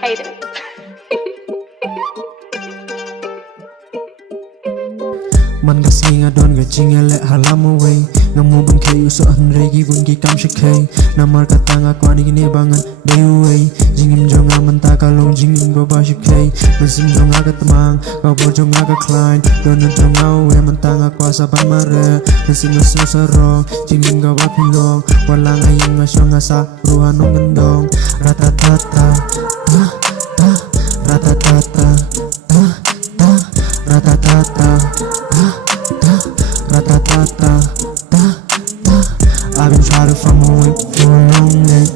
Hate it. Man ga singa don ga jinga le halama way ngamu ban khay uso an regi gun gi kam shikhay namar ka tanga kwani gi ne bangan day way jingim jonga man ta ka long jingim go ba shikhay masim jonga ka tamang ka bo jonga ka klein don jonga we man tanga kwa sa ban mare masim so sa rong jingim ga ba pilong wala ngayong nga shonga sa ruhan ng gandong ratatata ta ta ratatata ta ta ratatata ratatata, ta, ta. I've been trying to find my way for a long night.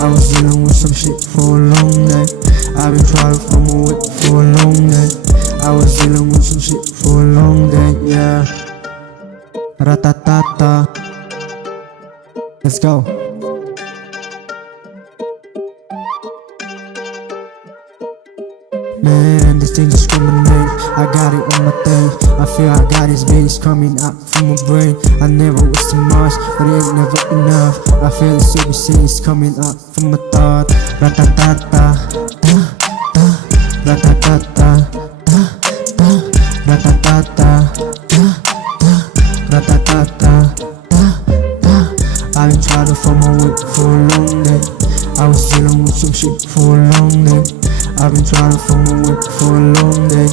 I was dealing with some shit for a long night. I've been trying to find my way for a long night. I was dealing with some shit for a long day, yeah. Ratatata. Let's go. Man, this thing discriminate. I got it on my thing. I feel I got this bass coming out from my brain. I never was too much, but it ain't never enough. I feel the super scenes coming out from my thought. Ratatata, ta, ta, ratatata, ta, ta, ratatata, ta, ta, ratatata, ta, ta. I've been trying to find my way for a long day. I was dealing with some shit for a long day. I've been trying to find my way for a long day.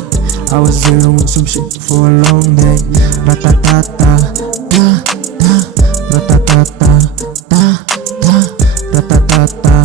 I was dealing with some shit for a long day. Ratatata, ta, ta, ratatata, ta, ta, ratatata,